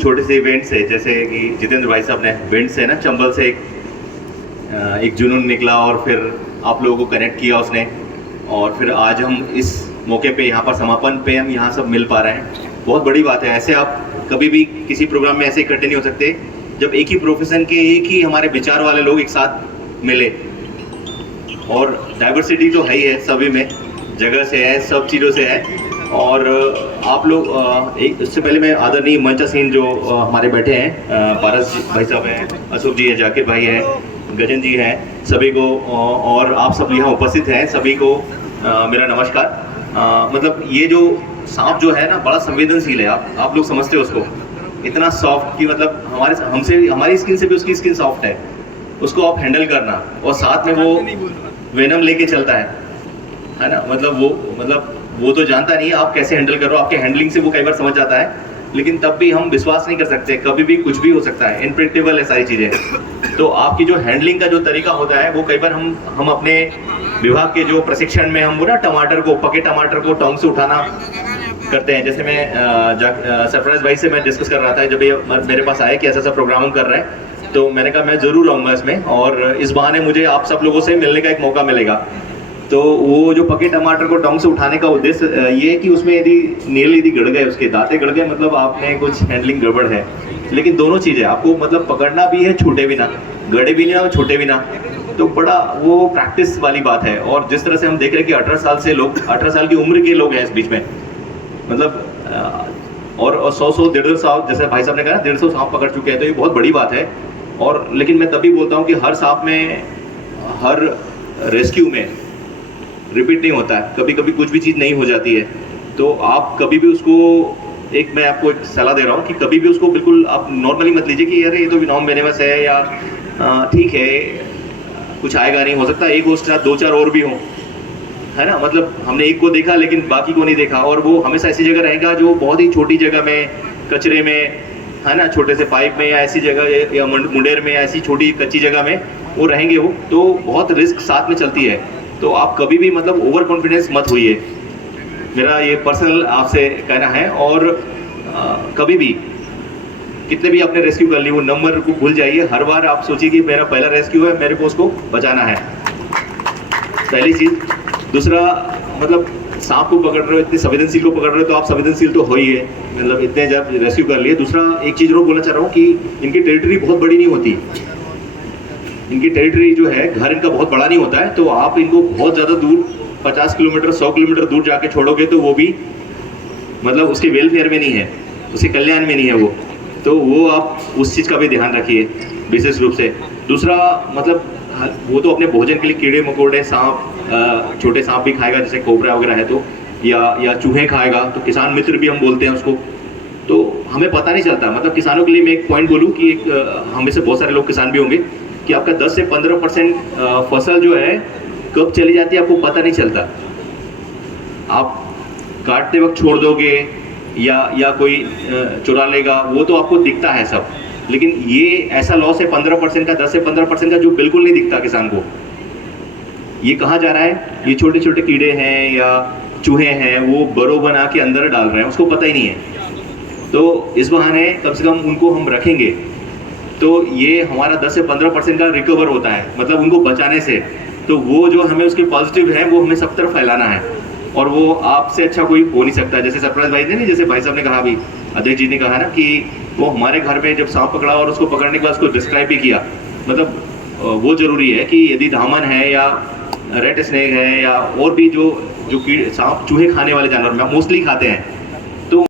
छोटे से इवेंट से, जैसे कि जितेंद्र भाई साहब ने इवेंट से ना चंबल से एक जुनून निकला और फिर आप लोगों को कनेक्ट किया उसने, और फिर आज हम इस मौके पे यहाँ पर समापन पे हम यहाँ सब मिल पा रहे हैं, बहुत बड़ी बात है। ऐसे आप कभी भी किसी प्रोग्राम में ऐसे इकट्ठे नहीं हो सकते जब एक ही प्रोफेशन के एक ही हमारे विचार वाले लोग एक साथ मिले। और डाइवर्सिटी तो है ही है, सभी में जगह से है, सब चीज़ों से है। और आप लोग एक इससे पहले मैं आदरणीय मंचासीन जो हमारे बैठे हैं, पारस भाई साहब हैं, अशोक जी हैं, जाकिर भाई हैं, गजन जी हैं, सभी को और आप सब यहाँ उपस्थित हैं सभी को मेरा नमस्कार। मतलब ये जो सांप जो है ना बड़ा संवेदनशील है, आप लोग समझते हो उसको, इतना सॉफ्ट कि मतलब हमारी स्किन से भी उसकी स्किन सॉफ्ट है, उसको आप हैंडल करना, और साथ में वो वेनम लेके चलता है ना। मतलब वो तो जानता नहीं है आप कैसे हैंडल करो, आपके हैंडलिंग से वो कई बार समझ जाता है, लेकिन तब भी हम विश्वास नहीं कर सकते, कभी भी कुछ भी हो सकता है, इनप्रेडिक्टेबल है सारी चीज़ें। तो आपकी जो हैंडलिंग का जो तरीका होता है वो कई बार हम अपने विभाग के जो प्रशिक्षण में हम वो ना पके टमाटर को टोंग से उठाना करते हैं। जैसे मैं सरफराज भाई से मैं डिस्कस कर रहा था जब ये मेरे पास आए कि ऐसा ऐसा प्रोग्राम हम कर रहे हैं, तो मैंने कहा मैं ज़रूर आऊँगा इसमें, और इस बहाने मुझे आप सब लोगों से मिलने का एक मौका मिलेगा। तो वो जो पके टमाटर को टोंग से उठाने का उद्देश्य ये है कि उसमें यदि नील यदि गड़ गए, उसके दांते गड़ गए, मतलब आपने कुछ हैंडलिंग गड़बड़ है। लेकिन दोनों चीज़ें आपको मतलब पकड़ना भी है, छूटे भी ना, गड़े भी ना और छोटे भी ना, तो बड़ा वो प्रैक्टिस वाली बात है। और जिस तरह से हम देख रहे हैं कि 18 साल की उम्र के लोग हैं इस बीच में, मतलब और 100 150 सांप, जैसे भाई साहब ने कहा 150 सांप पकड़ चुके हैं, तो ये बहुत बड़ी बात है। और लेकिन मैं तभी बोलता हूँ कि हर सांप में, हर रेस्क्यू में रिपीट नहीं होता है, कभी कभी कुछ भी चीज़ नहीं हो जाती है। तो आप कभी भी उसको मैं आपको एक सलाह दे रहा हूँ कि कभी भी उसको बिल्कुल आप नॉर्मली मत लीजिए कि अरे ये तो नॉन वेनेमस है या ठीक है कुछ आएगा नहीं, हो सकता है एक उसके साथ 2-4 और भी हों, है ना। मतलब हमने एक को देखा लेकिन बाकी को नहीं देखा, और वो हमेशा ऐसी जगह रहेगा जो बहुत ही छोटी जगह में, कचरे में, है ना, छोटे से पाइप में या ऐसी जगह या मुंडेर में, ऐसी छोटी कच्ची जगह में वो रहेंगे, वो तो बहुत रिस्क साथ में चलती है। तो आप कभी भी मतलब ओवर कॉन्फिडेंस मत होइए, मेरा ये पर्सनल आपसे कहना है। और कभी भी कितने भी आपने रेस्क्यू कर ली, वो नंबर को भूल जाइए। हर बार आप सोचिए कि मेरा पहला रेस्क्यू है, मेरे को उसको बचाना है, पहली चीज़। दूसरा, मतलब सांप को पकड़ रहे हो, इतने संवेदनशील को पकड़ रहे हो, तो आप संवेदनशील तो हो ही है, मतलब इतने जब रेस्क्यू कर लिए। दूसरा एक चीज़ और बोलना चाह रहा हूँ कि इनकी टेरिटरी बहुत बड़ी नहीं होती, इनकी टेरिटरी जो है, घर इनका बहुत बड़ा नहीं होता है। तो आप इनको बहुत ज़्यादा दूर 50 किलोमीटर 100 किलोमीटर दूर जाके छोड़ोगे तो वो भी मतलब उसके वेलफेयर में नहीं है, उसके कल्याण में नहीं है वो। तो वो आप उस चीज़ का भी ध्यान रखिए विशेष रूप से। दूसरा, मतलब वो तो अपने भोजन के लिए कीड़े मकोड़े, सांप, छोटे सांप भी खाएगा, जैसे कोबरा वगैरह है तो, या चूहे खाएगा, तो किसान मित्र भी हम बोलते हैं उसको। तो हमें पता नहीं चलता, मतलब किसानों के लिए मैं एक पॉइंट बोलूँ कि हमें से बहुत सारे लोग किसान भी होंगे कि आपका 10 से 15% फसल जो है कब चली जाती है आपको पता नहीं चलता। आप काटते वक्त छोड़ दोगे या कोई चुरा लेगा, वो तो आपको दिखता है सब, लेकिन ये ऐसा लॉस है 15% का, 10 से 15% का, जो बिल्कुल नहीं दिखता किसान को। ये कहाँ जा रहा है, ये छोटे छोटे कीड़े हैं या चूहे हैं, वो बरो बना के अंदर डाल रहे हैं, उसको पता ही नहीं है। तो इस बहाने कम से कम उनको हम रखेंगे तो ये हमारा 10 से 15% का रिकवर होता है, मतलब उनको बचाने से। तो वो जो हमें उसके पॉजिटिव है वो हमें सब तरफ फैलाना है, और वो आपसे अच्छा कोई हो नहीं सकता। जैसे सरफराज भाई ने नहीं, जैसे भाई साहब ने कहा, अभी अध्यक्ष जी ने कहा ना कि वो हमारे घर में जब सांप पकड़ा और उसको पकड़ने के बाद उसको डिस्क्राइब भी किया, मतलब वो जरूरी है कि यदि धामन है या रेड स्नेक है या और भी जो कीड़े, सांप चूहे खाने वाले जानवर मोस्टली खाते हैं,